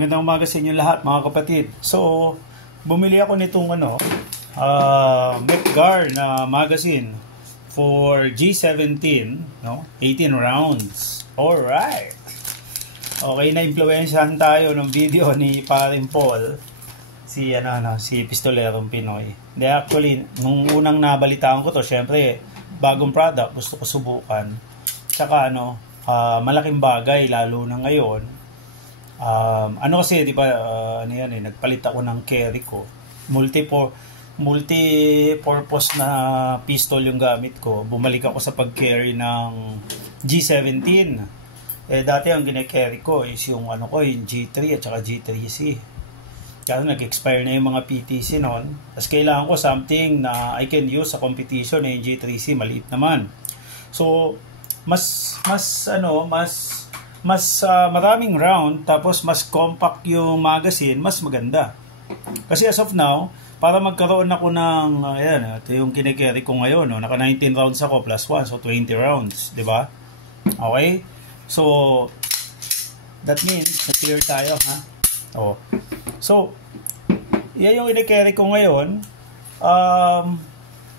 Magandang umaga sa inyo lahat mga kapatid. So, bumili ako nitong Mecgar na magazine for G17, no? 18 rounds. Alright. Okay, na-influensyahan tayo ng video ni Paring Paul, si Pistolerong Pinoy. Hindi, actually, nung unang nabalitaan ko to, syempre, bagong product, gusto ko subukan. Tsaka malaking bagay, lalo na ngayon. Kasi, di ba, nagpalit ako ng carry ko. Multi-purpose na pistol yung gamit ko. Bumalik ako sa pag-carry ng G17. Dati ang gine-carry ko is yung yung G3 at saka G3C. Kaya nag-expire na yung mga PTC noon. Tapos kailangan ko something na I can use sa competition, yung G3C, maliit naman. So, mas maraming round, tapos mas compact yung magazine, mas maganda. Kasi as of now, para magkaroon ako ng, ito yung kinikerry ko ngayon, naka 19 rounds ako plus 1, so 20 rounds, di ba? Okay? So, that means, na-clear tayo, ha? So, yan yung kinikerry ko ngayon.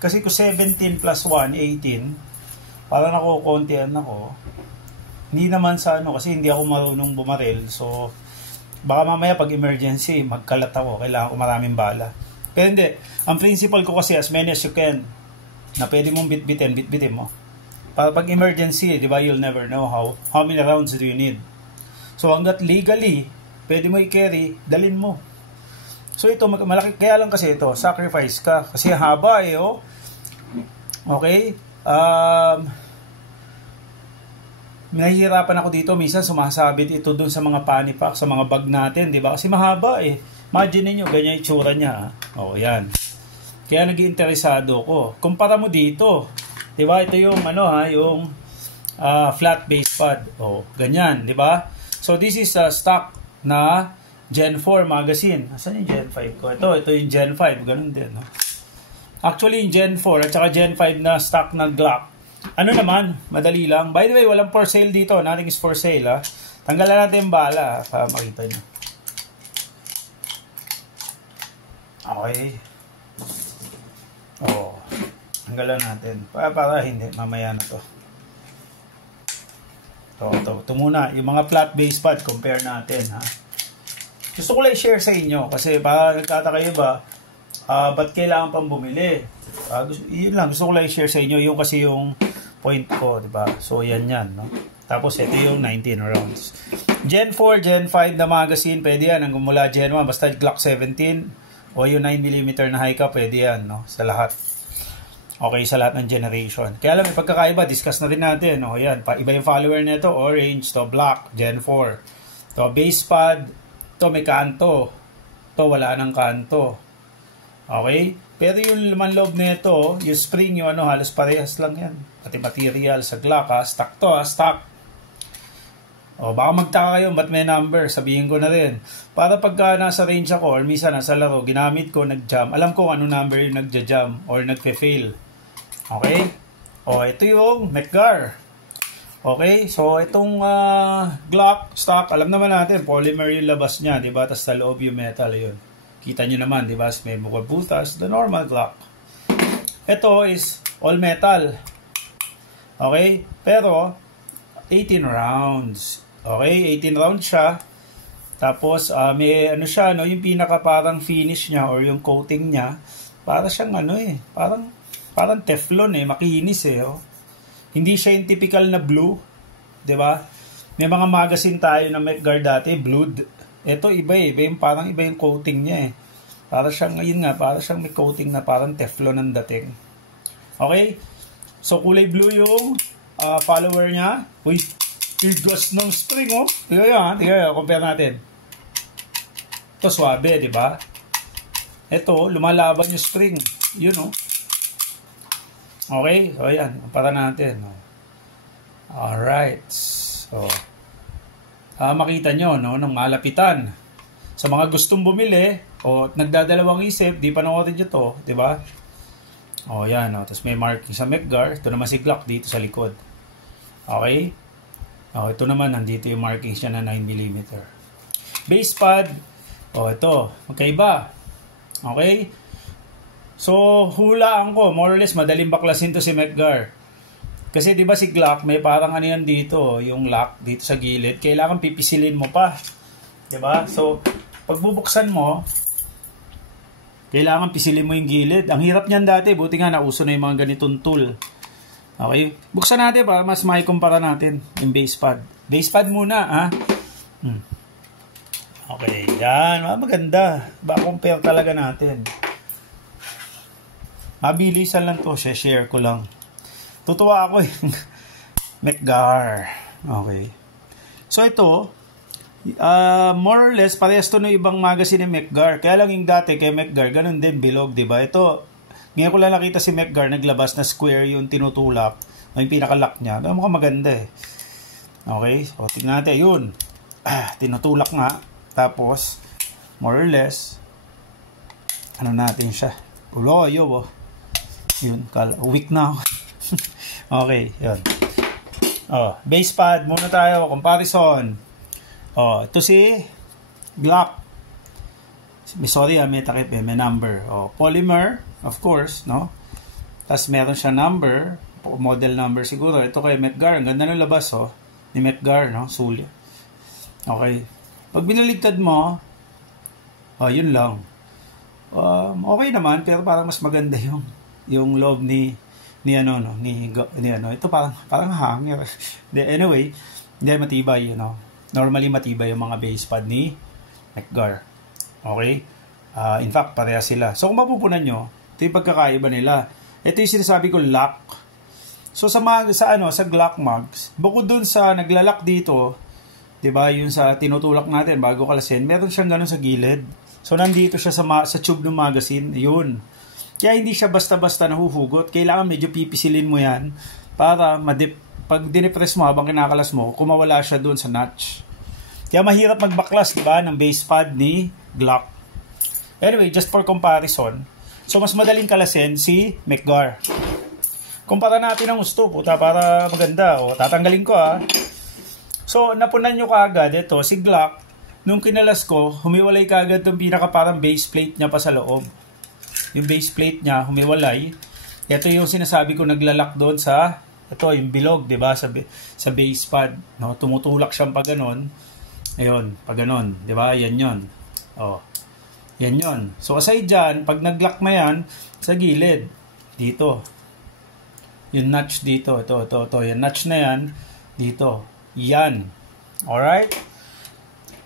Kasi ko 17 plus 1, 18, parang nakukontihan ako. Hindi naman kasi hindi ako marunong bumaril. So, baka mamaya pag emergency, magkalat ako. Kailangan ko maraming bala. Pero hindi. Ang principle ko kasi, as many as you can, na pwede mong bitbitin mo. Para pag emergency, di ba, you'll never know how many rounds do you need. So, hanggat legally, pwede mo i-carry, dalin mo. So, ito, malaki. Kaya lang kasi ito, sacrifice ka. Kasi haba Okay? Nahihirapan ako dito, minsan sumasabit ito dun sa mga panny pack, sa mga bag natin, di ba? Kasi mahaba Imagine niyo ganyan itsura niya. Yan. Kaya nag-iinteresado ko. Kumpara mo dito, di ba? Ito yung yung flat base pad. Ganyan, di ba? So this is a stock na Gen 4 magazine. Asan yung Gen 5 ko? Ito yung Gen 5, ganun din, no? Actually, yung Gen 4 at saka Gen 5 na stock na Glock. Naman, madali lang. By the way, walang for sale dito. Nothing is for sale, Tanggalan natin yung bala, para makita nyo. Okay. Tanggalan natin. Para hindi, mamaya na to. Ito muna. Yung mga flat base pad, compare natin, Gusto ko lang i-share sa inyo. Kasi para nagtataka kayo ba, ba't kailangan pang bumili? Yun lang, gusto ko lang i-share sa inyo. Yung kasi yung point ko, diba? So, yan, no? Tapos, ito yung 19 rounds. Gen 4, Gen 5 na magazine, pwede yan. Hanggang mula Gen 1, basta Glock 17 o yung 9mm na high cap, pwede yan, no? Sa lahat. Okay, sa lahat ng generation. Kaya alam, may pagkakaiba, discuss na rin natin. Yan, iba yung follower nito, orange, to black, Gen 4. To base pad, to may kanto. To wala ng kanto. Okay? Pero yung laman loob nito, yung spring, yung halos parehas lang yan. Pati material sa Glock, stock to, stock. Baka magtaka kayo, ba't may number? Sabihin ko na rin. Para pagka nasa range ako, or minsan nasa laro, ginamit ko, nag-jam. Alam ko ano number yung nagja-jam, or nagfe-fail. Okay? Ito yung Mecgar. Okay? So, itong Glock, stock, alam naman natin, polymer yung labas niya, diba? Tapos sa loob yung metal, yun. Kita nyo naman, diba? May bukod butas, the normal Glock. Ito is all metal. Okay? Pero, 18 rounds. Okay? 18 rounds siya. Tapos, may siya, yung pinaka parang finish niya or yung coating niya, para siyang parang Teflon makinis Hindi siya yung typical na blue. Diba? May mga magazine tayo na Mecgar dati, blued. Ito iba parang iba yung coating niya Para siyang, para siyang may coating na parang Teflon ang dating. Okay? So, kulay blue yung follower niya. Uy, igwas ng spring, Tingnan nyo, compare natin. Ito, swabe, di ba? Ito, lumalaban yung spring. Yun, Okay? So, ayan. Compare natin, Alright. So, makita nyo, nung malapitan. Sa mga gustong bumili, nagdadalawang isip, di panoorin nyo to, di ba? Yan, tapos may marking sa Mecgar. Ito naman si Glock dito sa likod. Okay? Ito naman, nandito yung markings niya na 9mm. Base pad, ito, magkaiba. Okay? So, hulaan ko, more or less, madaling baklasin to si Mecgar. Kasi di ba si Glock, may parang ano yan dito, yung lock dito sa gilid. Kailangan pipisilin mo pa. Di ba? So, pagbubuksan mo, kailangan pisilin mo yung gilid. Ang hirap niyan dati, buti nga nauso na yung mga ganitong tool. Okay? Buksan natin para mas maikumpara natin yung base pad. Base pad muna, ha? Okay, yan. Maganda. Ba-compare talaga natin. Mabilisan lang to. Share ko lang. Tutuwa ako eh. Mecgar. Okay. So ito, more or less, parehas to ng ibang magazine ni Mecgar. Kaya lang yung dati kay Mecgar, ganun din, bilog, diba? Ito, ngayon ko lang nakita si Mecgar, naglabas na square yung tinutulak. Yung pinaka-lock niya. Mukhang maganda eh. Okay, so tingnan natin. Yun. Tinutulak nga. Tapos, more or less, ano natin siya. Ulo, ayo, yun, weak na ako. Okay, yun. Base pad, muna tayo. Comparison. Ito si Glock. Sorry, may takip eh, may number. Polymer, of course, no? Tapos meron siya number, model number siguro. Ito kay Mecgar. Ang ganda ng labas, ni Mecgar, no? Sulit. Okay. Pag binaligtad mo, yun lang. Okay naman, pero parang mas maganda yung loob ni ano. Ito parang hanger. Anyway, hindi matibay, Normally matibay yung mga base pad ni Mecgar. Okay? In fact, pareha sila. So kung mapupunan nyo, ito yung pagkakaiba nila. Ito yung sinasabi ko, lock. So sa Glock mugs, bukod dun sa naglalak dito, diba, yun sa tinutulak natin bago kalasin, meron siyang ganun sa gilid. So, nandito siya sa tube ng magazine. Yun. Kaya hindi siya basta-basta nahuhugot. Kailangan medyo pipisilin mo yan para pag dinipress mo habang kinakalas mo, kumawala siya doon sa notch. Kaya mahirap magbaklas, diba, ng base pad ni Glock. Anyway, just for comparison, so mas madaling kalasin si Mecgar. Kumpara natin ang gusto, puta, para maganda. Tatanggalin ko, So, napunan nyo kaagad, ito, si Glock, nung kinalas ko, humiwalay kaagad itong pinaka parang base plate niya pa sa loob. Yung base plate niya, humiwalay. Ito yung sinasabi ko, naglalak doon sa, ito, yung bilog, diba, sa base pad. No? Tumutulak siyang pa ganon. Ayun, pa ganon, diba, yan yun. Yan yun. So, aside dyan, pag nag-lock na yan, sa gilid, dito. Yung notch dito, ito. Yung notch na yan, dito. Yan. Alright?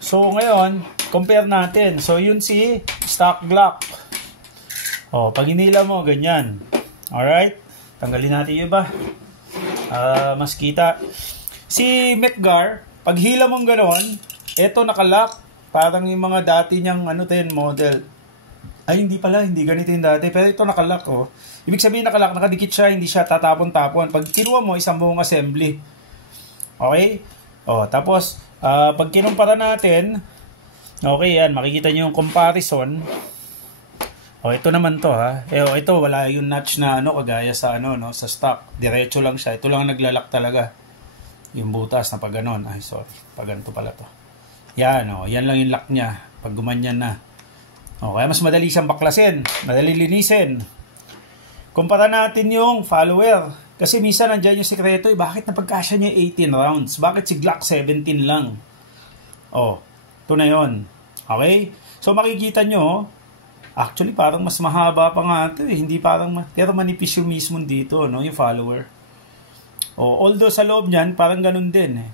So, ngayon, compare natin. So, yun si stock Glock. Pag hinila mo, ganyan. Alright? Tanggalin natin yung iba. Mas kita. Si Mecgar, pag hila mong gano'n, eto nakalock. Parang yung mga dati niyang model. Ay, hindi pala. Hindi ganito yung dati. Pero ito nakalock, Ibig sabihin nakalock, nakadikit siya, hindi siya tatapon-tapon. Pag kinuha mo, isang buong assembly. Okay? Tapos, pag kinumpara natin, okay, yan, makikita nyo yung comparison. Ito naman to, ito, wala yung notch na, kagaya sa, sa stock. Diretso lang siya. Ito lang naglalak talaga. Yung butas na pag ganon. Ay, sorry. Pag ganito pala to. Yan, yan lang yung lock niya. Pag gumanyan na. Kaya mas madali siyang baklasin. Madali linisin. Kumpara natin yung follower. Kasi minsan nandiyan yung sekreto, bakit napagkasya niya 18 rounds? Bakit si Glock 17 lang? Ito na yun. Okay? So makikita nyo, actually parang mas mahaba pa nga ito eh. Hindi pero manipis yung mismo dito, yung follower. Although sa loob niyan, parang ganun din eh.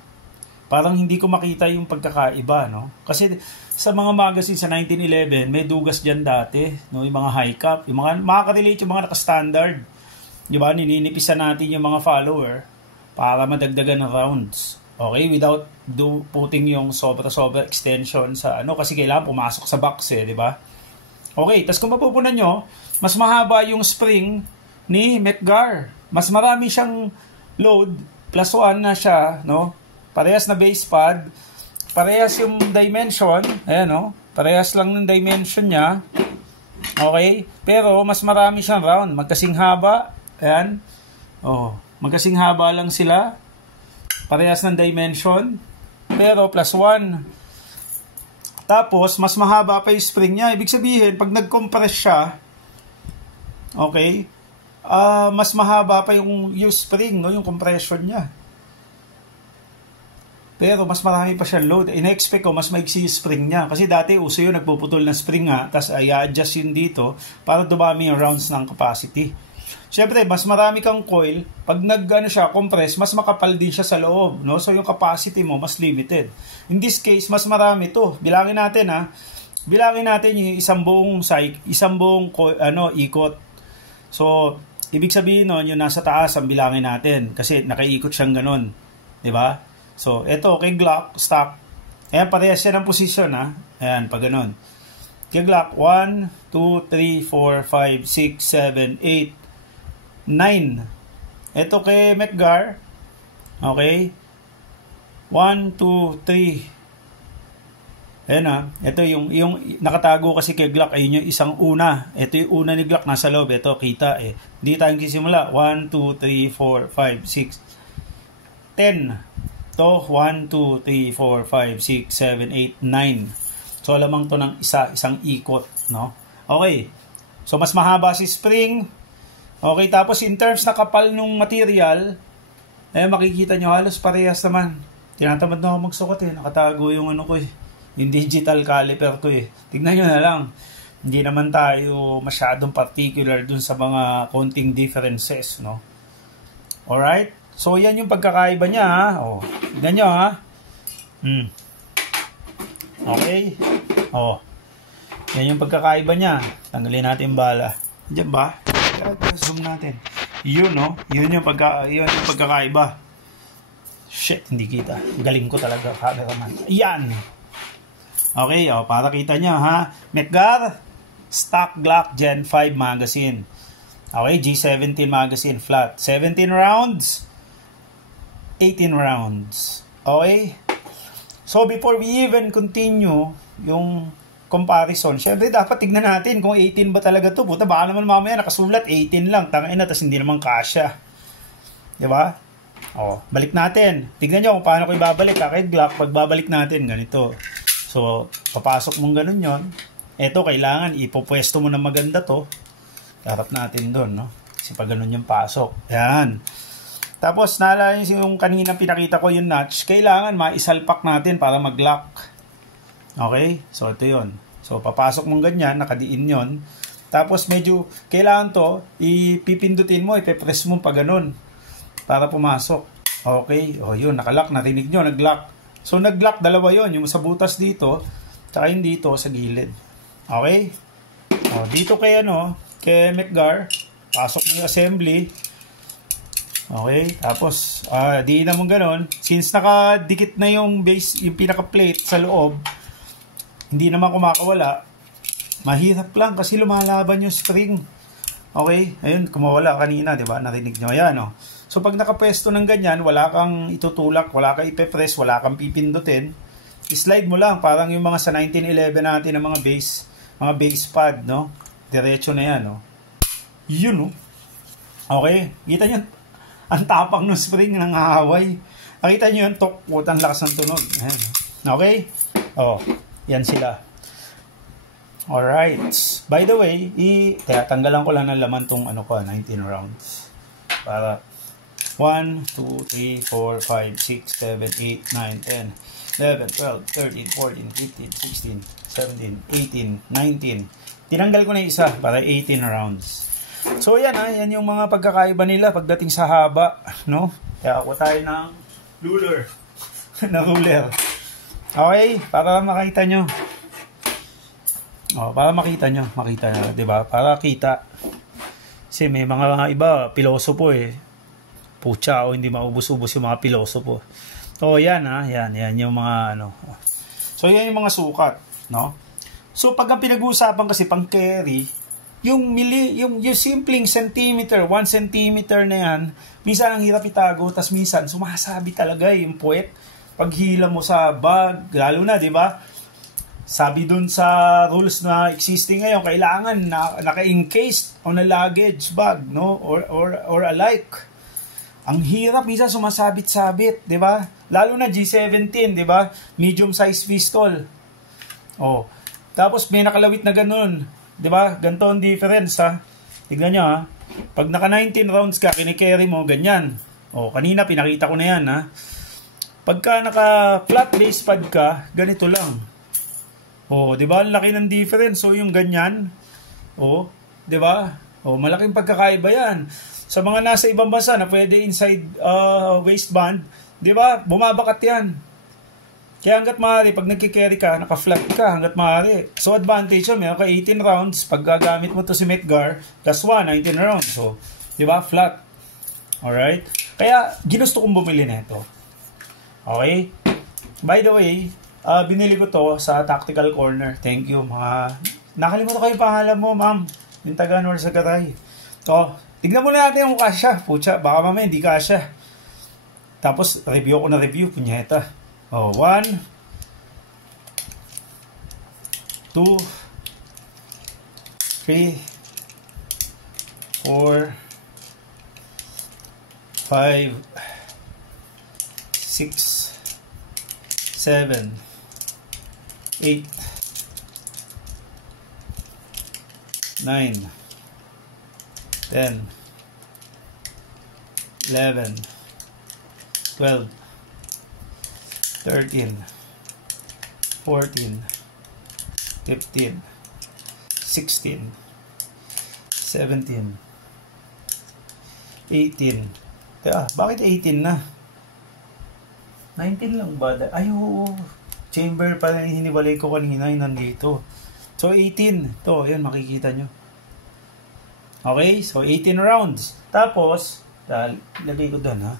Parang hindi ko makita yung pagkakaiba, Kasi sa mga magazine sa 1911, may dugas dyan dati, yung mga high cap, yung mga makaka-relate yung mga naka-standard. Diba, nininipisan natin yung mga follower para madagdagan ng rounds. Okay, without putting yung sobra-sobra extension sa kasi kailangan pumasok sa box diba? Okay, tas kung mapupunan nyo, mas mahaba yung spring ni Mecgar. Mas marami siyang load, +1 na siya, Parehas na base pad, parehas yung dimension, ayan, parehas lang ng dimension niya. Okay, pero mas marami siyang round, magkasing haba. Ayan. Magkasing haba lang sila. Parehas ng dimension. Pero +1. Tapos, mas mahaba pa yung spring niya. Ibig sabihin, pag nag-compress siya, okay, mas mahaba pa yung spring, no? Yung compression niya. Pero mas marami pa siyang load. In-expect ko, mas maiksi yung spring niya. Kasi dati, uso yun, nagpuputol ng spring nga, tapos i-adjust yun dito para dumami yung rounds ng capacity. Siyempre, mas marami kang coil, pag compress, mas makapal din siya sa loob, no? So, yung capacity mo, mas limited. In this case, mas marami to. Bilangin natin, ha? Bilangin natin yung isang buong ikot. So, ibig sabihin nun, yung nasa taas ang bilangin natin. Kasi nakaikot siyang ganun. Diba? So, ito, kay Glock, stock. Ayan, parehas yan ang position, ha? Ayan, pag ganun. Kay Glock, 1, 2, 3, 4, 5, 6, 7, 8, 9. Ito kay Mcgar, okay? 1, 2, 3. Ayan, ha? Ito yung nakatago kasi kay Glock, ayun yung isang una. Ito yung una ni Glock, nasa loob. Ito, kita, eh. Hindi tayong kisimula. 1, 2, 3, 4, 5, 6, 10. To 1, 2, 3, 4, 5, 6, 7, 8, 9. So, lamang to ng isang ikot, no? Okay. So, mas mahaba si spring. Okay, tapos in terms na kapal nung material, makikita nyo halos parehas naman. Tinatamad na ako magsukat Nakatago yung ko yung digital caliper ko Tignan nyo na lang. Hindi naman tayo masyadong particular dun sa mga konting differences, no? Alright? So, yan yung pagkakaiba niya, ha? O, tignan nyo, ha? Okay? O, yan yung pagkakaiba niya. Tanggalin natin bala. Diyan ba? Zoom natin. Yun, no? Yun yung pagkakaiba. Shit, hindi kita. Galing ko talaga, cameraman. Yan! Okay, o, para kita nyo, ha? Mcgar, stock Glock Gen 5 magazine. Okay, G17 magazine, flat. 17 rounds. 18 rounds. Okay? So, before we even continue yung comparison, syempre dapat tignan natin kung 18 ba talaga to. Puta, baka naman mamaya nakasulat 18 lang. Tangina, tas hindi naman kasya. Diba? O, balik natin. Tignan nyo kung paano ko ibabalik. Kay Glock, pag babalik natin, ganito. So, papasok mong ganun yon. Eto, kailangan ipopwesto mo na maganda to. Harap natin doon, no? Kasi pag ganun yung pasok. Yan. Tapos, naalala nyo yung kanina pinakita ko yung notch, kailangan maisalpak natin para mag-lock. Okay? So, ito yun. So, papasok mong ganyan, nakadiin yon. Tapos, medyo, kailangan to, ipipindutin mo, ipepress mo pa ganun, para pumasok. Okay? O, yun, nakalock, narinig nyo, nag-lock. So, nag-lock, dalawa yon, yung sa butas dito, tsaka yung dito, sa gilid. Okay? O, dito kay kay Mcgar, pasok mo yung assembly. Okay, tapos di naman ganoon, since nakadikit na yung base, yung pinaka-plate sa loob, hindi naman kumakawala. Mahirap lang kasi lumalaban yung spring. Okay, ayun, kumawala kanina, 'di ba? Narinig nyo yan, no? So pag nakapwesto ng ganyan, wala kang itutulak, wala kang ipe-press, wala kang pipindutin. I-slide mo lang parang yung mga sa 1911 natin ng mga base pad, no? Diretso na yan, no? Yun, no? Okay, kita nyo ang tapang ng spring ng hahaway. Nakita nyo yung tokpot, ang lakas ng tunog. Ayan. Okay? Oh, yan sila. Alright. By the way, tanggalan ko lang ng laman tong 19 rounds. Para 1, 2, 3, 4, 5, 6, 7, 8, 9, 10, 11, 12, 13, 14, 15, 16, 17, 18, 19. Tinanggal ko na isa para 18 rounds. So yan yan yung mga pagkakaiba nila pagdating sa haba, no? Kaya ako tayo ng ruler. na ruler. Okay, para makita nyo. Para makita nyo, 'di ba? Para kita. Kasi may mga iba pilosopo Pucha, hindi maubos-ubos yung mga pilosopo. So yan yan yung mga So yan yung mga sukat, no? So pag ang pinag-uusapan kasi pang carry, yung simpleng centimeter, 1 centimeter na yan, minsan ang hirap itago, tas minsan sumasabi talaga yung puwet. Pag hila mo sa bag, lalo na, di ba? Sabi dun sa rules na existing ngayon, kailangan naka-encased on a luggage bag, no? Or alike. Ang hirap, minsan sumasabit-sabit, di ba? Lalo na G17, di ba? Medium size pistol. Oh. Tapos may nakalawit na ganun. 'Di ba? Ganito ang difference ha. Tignan nyo ha. Pag naka 19 rounds ka, kinikerry mo, ganyan. Oh, kanina pinakita ko na yan ha. Pagka naka flat base pad ka, ganito lang. Oh, 'di ba? Ang laki ng difference. So yung ganyan. Oh, 'di ba? Oh, malaking pagkakaiba yan. Sa mga nasa ibang bansa na pwede inside waistband, 'di ba? Bumabakat yan. Kaya hanggat maaari, pag nagkikerry ka, naka-flat ka hanggat maaari. So advantage yun, meron ka 18 rounds. Pag gagamit mo to si Metgar, plus 1, 19 rounds. So, di ba? Flat. Alright? Kaya, ginusto kong bumili nito. Okay? By the way, binili ko to sa Tactical Corner. Thank you, mga... Nakalimutan ko yung pangalan mo, ma'am. Yung taga North Sagaray. So, tignan muna natin kung kasya. Pucha, baka mamaya hindi kasya. Tapos, review ko na review. Punyeta. Oh, 1, 2, 3, 4, 5, 6, 7, 8, 9, 10, 11, 12, 13, 14, 15, 16, 17, 18. Teka, bakit 18 na? 19 lang ba? Ay, oo. Chamber pa na hiniwalay ko kanina, yung nandito. So, 18. Ito, yun, makikita nyo. Okay, so 18 rounds. Tapos, lagay ko doon, ha?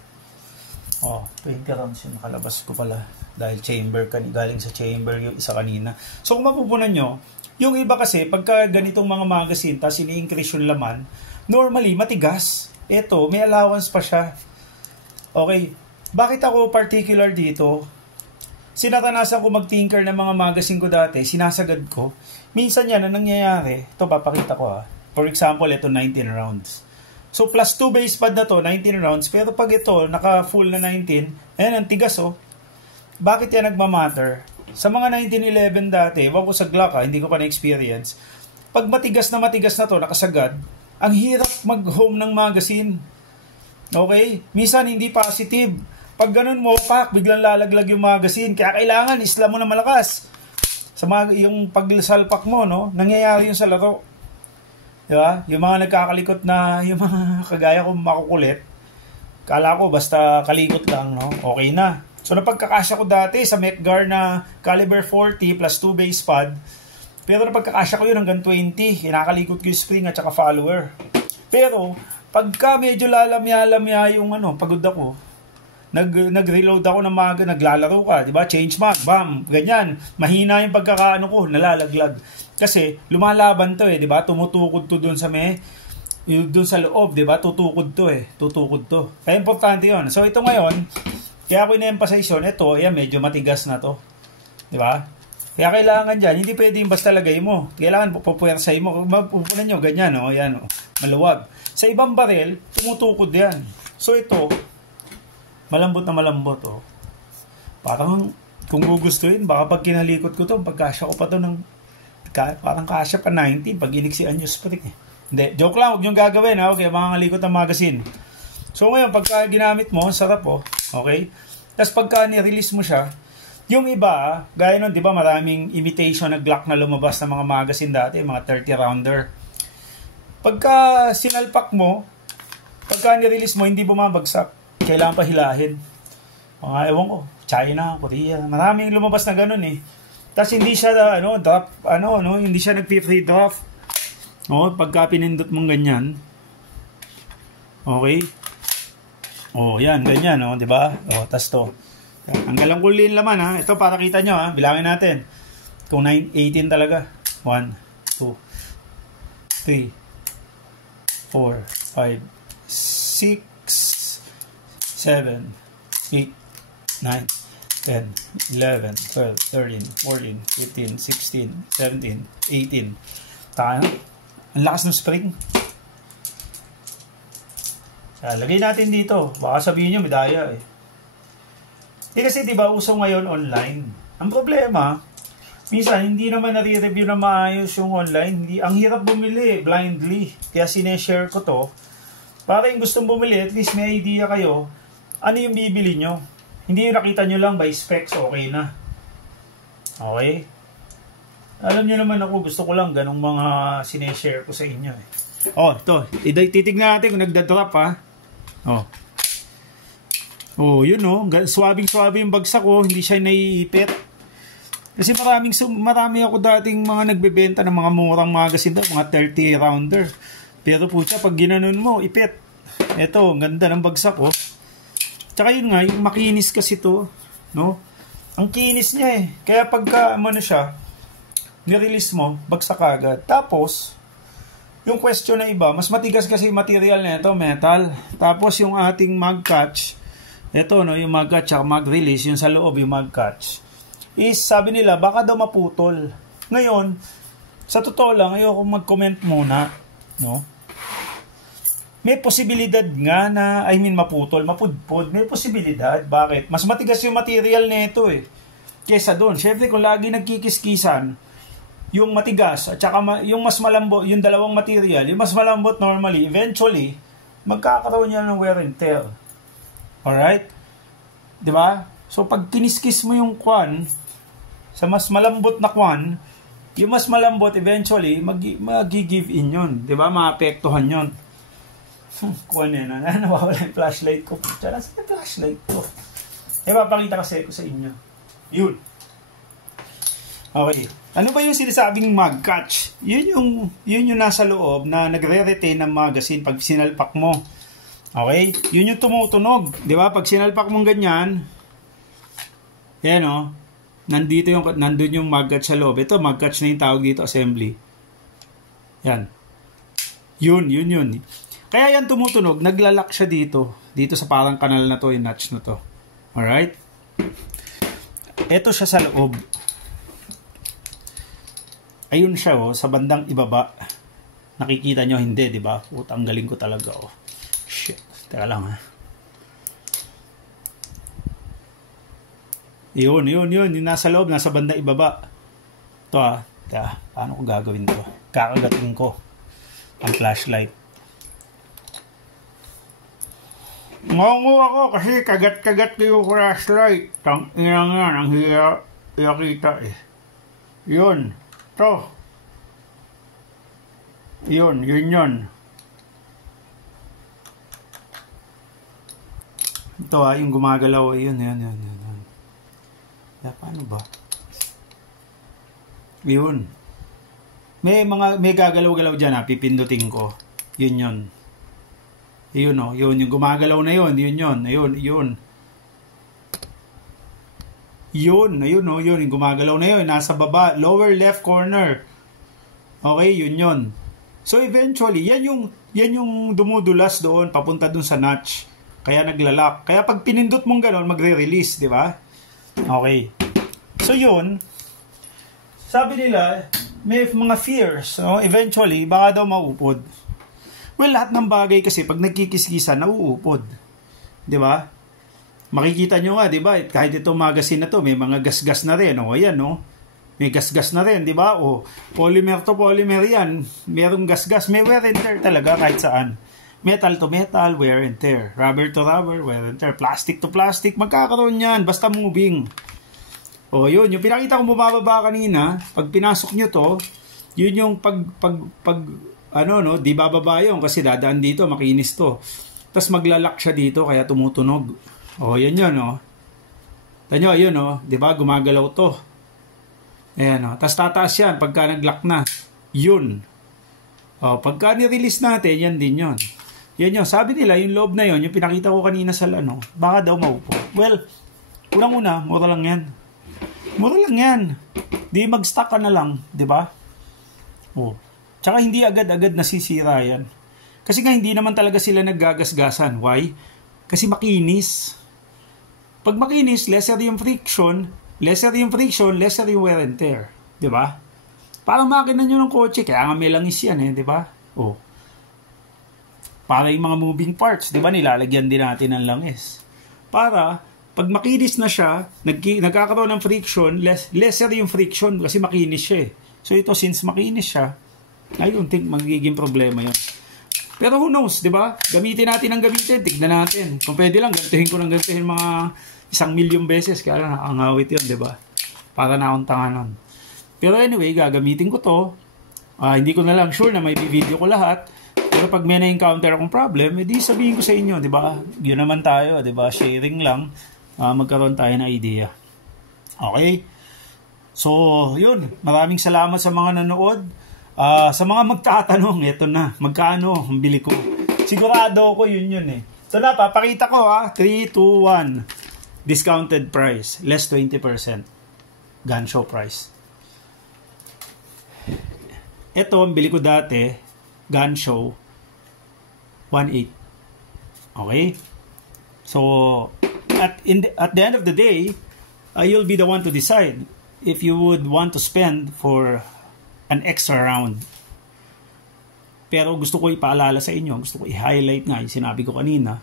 Oh, 20 rounds yung nakalabas ko pala. Dahil chamber, galing sa chamber yung isa kanina. So kung mapupunan nyo, yung iba kasi, pagka ganitong mga magazine, tapos ini-increase yung laman, normally, matigas. Ito, may allowance pa siya. Okay, bakit ako particular dito? Sinatanasan ko mag-tinker ng mga magazine ko dati, sinasagad ko. Minsan yan, ang nangyayari, ito papakita ko ha. For example, ito 19 rounds. So, plus 2 base pad na to, 19 rounds. Pero pag ito, naka-full na 19, ayan, ang tigas, oh. Bakit yan nagmamatter? Sa mga 1911 dati, wag ko sa Glock, hindi ko pa na-experience. Pag matigas na to, nakasagad, ang hirap mag-home ng magazine. Okay? Minsan, hindi positive. Pag ganun mo, biglang lalaglag yung magazine. Kaya kailangan, isla mo na malakas. Sa yung pagsalpak mo, no? Nangyayari yun sa laro. Diba? Yung mga nagkakalikot na, yung mga kagaya ko makukulit, kala ko basta kalikot lang, no? Okay na. So, napagkakasya ko dati sa Metgar na caliber 40 plus 2 base pad, pero napagkakasya ko yun hanggang 20. Kinakalikot ko yung spring at saka follower. Pero, pagka medyo lalamya-lamya yung pagod ako, nag-reload ako ng maga, naglalaro ka, di ba? Change mag, bam, ganyan. Mahina yung pagkakaano ko, nalalaglag. Kasi lumalaban to di ba? Tumutukod to doon sa doon sa loob, di ba? Tutukod to. Kaya importante 'yon. So ito ngayon, kaya ako in-emphasize yun, ito, ayan, medyo matigas na to. Di ba? Kaya kailangan diyan, hindi pwedeng basta lagay mo. Kailangan pupuwersay mo. Pupunan nyo, ganyan, ayan, maluwag. Sa ibang barel, tumutukod yan. So ito, malambot na malambot, Parang, kung gugustuhin, baka pag kinalikot ko to, pagkasya ko pa to parang kasya pa 19 pag iniksian nyo spring. Hindi, joke lang, huwag nyo gagawin, okay, mga ngalikot ng magazine. So ngayon, pagka ginamit mo, sarap, okay? Tapos pagka ni-release mo siya, yung iba, gaya nun, di ba, maraming imitation na Glock na lumabas ng mga magazine dati, mga 30 rounder. Pagka sinalpak mo, pagka ni-release mo, hindi bumabagsak. Kailangan pa hilahin. Ewan ko, China, Korea, maraming lumabas na ganun Tapos hindi siya drop, hindi siya nag-free drop. Pagka pinindot mong ganyan. Okay? Yan, ganyan, di ba? Tas to. Hanggang lang kulin laman, ha. Ito para kita nyo, ha. Bilangin natin. Kung 18 talaga. 1, 2, 3, 4, 5, 6, 7, 8, 9, 10, 11, 12, 13, 14, 15, 16, 17, 18. Tayo. Ang lakas ng spring. Lagay natin dito. Baka sabihin nyo, medaya Kasi diba, uso ngayon online. Ang problema, minsan hindi naman nare-review na maayos yung online. Hindi, ang hirap bumili blindly. Kaya sineshare ko to. Para yung gustong bumili, at least may idea kayo, ano yung bibili nyo. Hindi yung nakita nyo lang by specs, okay na. Okay? Alam nyo naman ako, gusto ko lang ganong mga sineshare ko sa inyo. Eh. Oh, ito. Titignan natin kung nagdadrop ha. Oh. Oh, yun oh. Swabing-swabe yung bagsak ko. Hindi siya naiipit. Kasi marami ako dating mga nagbebenta ng mga murang magazine daw. Mga 30 rounder. Pero po siya, pag ginanon mo, ipit. Ito, ganda ng bagsak oh. Tsaka yun nga, yung makinis kasi to. No? Ang kinis niya eh. Kaya pagka, ano siya, nirelease mo, bagsak agad. Tapos, yung question na iba, mas matigas kasi yung material na ito, metal. Tapos yung ating mag catch, ito no, yung mag catch at mag release, yung sa loob yung mag catch, is sabi nila baka daw maputol. Ngayon, sa totoo lang, ayoko mag-comment muna, no? May posibilidad nga na, maputol, mapudpod, may posibilidad. Bakit? Mas matigas yung material na ito eh. Kesa doon. Syempre kung lagi nagkikiskisan, yung matigas at saka yung mas malambot, yung dalawang material, yung mas malambot normally, eventually, magkakaroon niya ng wear and tear. Alright? Diba? So, pag kiniskis mo yung kwan, sa mas malambot na kwan, yung mas malambot, eventually, mag-give in yun. Diba? Maapektuhan yun. Kwan yun. Nawawala yung flashlight ko. Tsaka, saan yung flashlight ko? Papakita kasi ko sa inyo. Yun. Okay. Ano ba yung sinasabing mag catch? Yun yung nasa loob na nagre-retain ng magazine pag sinalpak mo. Okay? Yun yung tumutunog. Di ba? Pag sinalpak mong ganyan, yan o, nandun yung mag catch sa loob. Ito, mag catch na yung tawag dito, assembly. Yan. Yun. Kaya yan tumutunog, naglalak siya dito. Dito sa parang kanal na to, yung notch na to. Alright? Ito siya sa loob. Ayun siya oh, sa bandang ibaba. Nakikita nyo hindi, di ba? Ang galing ko talaga oh. Shit. Teka lang ha. Yun. Yung nasa loob, nasa bandang ibaba. Ito ha. Teka, paano ko gagawin to? Kakagatin ko ang flashlight. Ngungu ako kasi kagat-kagat ko yung flashlight. Tang-ina nga, ang hiyakita eh. Yun. Ito. Yun. Ito yung gumagalaw. Yun. Paano ba? Yun. May gagalaw-galaw dyan ha. Pipindutin ko. Yun. Yun yung gumagalaw na yun. Yun. Yun, yung gumagalaw na yun. Nasa baba, lower left corner. Okay, yun. So eventually, yan yung dumudulas doon, papunta doon sa notch. Kaya naglalak. Kaya pag pinindot mong gano'n, magre-release, di ba? Okay. So yun, sabi nila, may mga fears, no? Eventually, baka daw maupod. Well, lahat ng bagay kasi, pag nagkikiskisan, nauupod. Di ba? Makikita nyo nga, di ba? Kahit itong magazine na to, may mga gasgas na rin. O, ayan, no? May gasgas na rin, di ba? O, polymer to polymer yan. Merong gasgas. May wear and tear talaga kahit saan. Metal to metal, wear and tear. Rubber to rubber, wear and tear. Plastic to plastic, magkakaroon yan. Basta moving. O, yun. Yung pinakita ko bumababa kanina, pag pinasok nyo to, yun yung di bababa yun kasi dadaan dito, makinis to. Tapos maglalak siya dito, kaya tumutunog. O, yun, o. Tanyo, yun, o. Diba, gumagalaw to. Ayan, o. Tapos tataas yan, pagka nag-lock na. Yun. O, pagka ni-release natin, yan din yun. Yan yun. Sabi nila, yung loob na yun, yung pinakita ko kanina sa baka daw maupo. Well, unang-una, mura lang yan. Di mag-stock ka na lang, diba? O. Tsaka hindi agad-agad nasisira yan. Kasi nga, hindi naman talaga sila naggagasgasan. Why? Kasi makinis. Pag makinis, lesser yung friction, lesser yung wear and tear. Diba? Parang makina nyo ng kotse, kaya nga may langis yan diba? Oh. Para yung mga moving parts, diba? Nilalagyan din natin ng langis. Para, Pag makinis na siya, nagkakaroon ng friction, lesser yung friction kasi makinis siya eh. So ito, since makinis siya, I don't think magiging problema yun. Pero who knows, di ba? Gamitin natin ang gamitin, tignan natin. Kung pwede lang, gantihin ko ng gantihin mga 1,000,000 beses. Kaya lang, nakangawit yun, di ba? Para na akong tanganan. Pero anyway, gagamitin ko to. Hindi ko na lang sure na may video ko lahat. Pero pag may na-encounter akong problem, edi sabihin ko sa inyo, di ba? Yun naman tayo, di ba? Sharing lang. Magkaroon tayo ng idea. Okay? So, yun. Maraming salamat sa mga nanood. Sa mga magtatanong, eto na, magkano ang bili ko? Sigurado ko yun eh. So na, papakita ko 3, 2, 1. Discounted price, less 20%. Gun show price. Ito, ang bili ko dati, gun show, 1.8. Okay? So, at the end of the day, you'll be the one to decide if you would want to spend for an extra round. Pero gusto ko ipaalala sa inyo, gusto ko i-highlight nga yung sinabi ko kanina,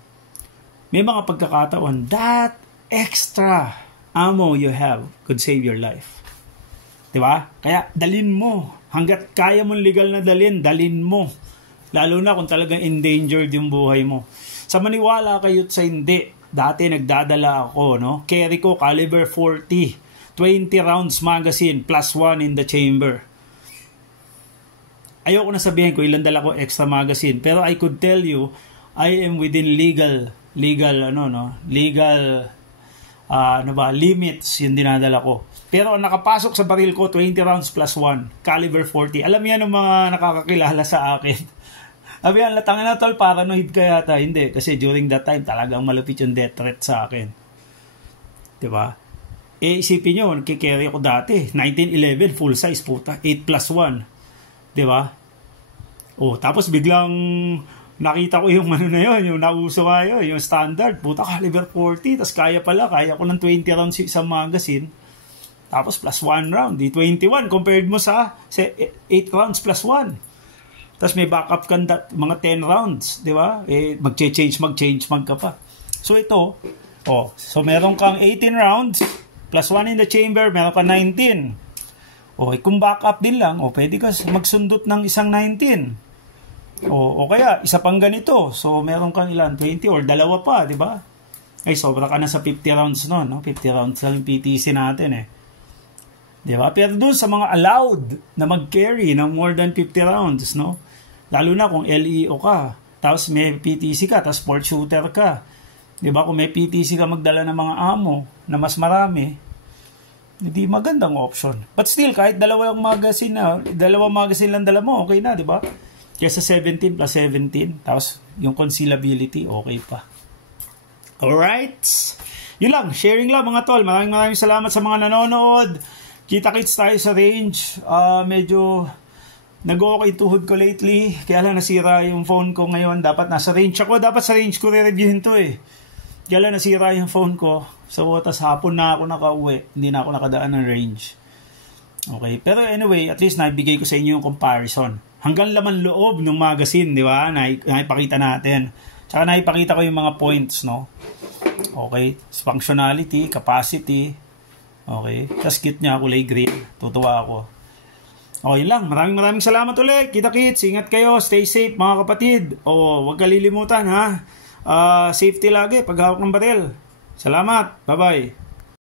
may mga pagkakataon that extra ammo you have could save your life. Diba? Kaya dalin mo. Hanggat kaya mong legal na dalin mo. Lalo na kung talagang endangered yung buhay mo. Sa maniwala kayo sa hindi, dati nagdadala ako, no? Carry ko caliber 40, 20 rounds magazine plus 1 in the chamber. Ayoko na sabihin ko ilan dala ko extra magazine, pero I could tell you I am within legal limits yung dinadala ko. Pero ang nakapasok sa baril ko 20 rounds plus 1, caliber 40. Alam yan ng mga nakakakilala sa akin. Sabi yan, latangin na tol, paranoid ka yata. Hindi, kasi during that time talagang malupit yung death threat sa akin. 'Di ba? Isipin nyo, nagkikarry ako dati 1911 full size, puta, 8 plus 1. Diba? Tapos biglang nakita ko yung yung nauso nga yung standard, puta, caliber 40, tapos kaya ko ng 20 rounds sa isang magazine, tapos plus 1 round, di 21 compared mo sa 8 rounds plus 1, tapos may backup ka mga 10 rounds, diba? Mag-change ka pa. So ito, so meron kang 18 rounds plus 1 in the chamber, meron kang 19. Kung backup din lang, pwede ka magsundot ng isang 19. O kaya, isa pang ganito. So, meron kang ilan? 20 or dalawa pa, di ba? Ay, sobra ka na sa 50 rounds no? 50 rounds lang yung PTC natin Di ba? Pero doon sa mga allowed na mag-carry ng more than 50 rounds, no? Lalo na kung LEO ka, tapos may PTC ka, tapos sport shooter ka. Di ba? Kung may PTC ka magdala ng mga ammo na mas marami, hindi magandang option. But still, kahit dalawang magazine lang dala mo, okay na, di ba? Kesa 17 plus 17, tapos yung concealability, okay pa. Alright? Yun lang, sharing lang mga tol. Maraming salamat sa mga nanonood. Kita-kits tayo sa range. Medyo nag-okay tuhod ko lately. Kaya lang nasira yung phone ko ngayon. Dapat nasa range ako. Dapat sa range ko re-reviewin to Kaya lang nasira yung phone ko. So, tas hapon na ako nakauwi. Hindi na ako nakadaan ng range. Okay. Pero anyway, at least naibigay ko sa inyo yung comparison. Hanggang laman loob ng magazine, di ba? Naipakita natin. Tsaka naipakita ko yung mga points, no? Okay. Functionality, capacity. Okay. Tapos kit niya, kulay green. Tutuwa ako. Okay lang. Maraming salamat ulit. Kita-kits. Ingat kayo. Stay safe, mga kapatid. Huwag kalilimutan, ha? Safety lagi pag hawak ng baril. Salamat. Bye-bye.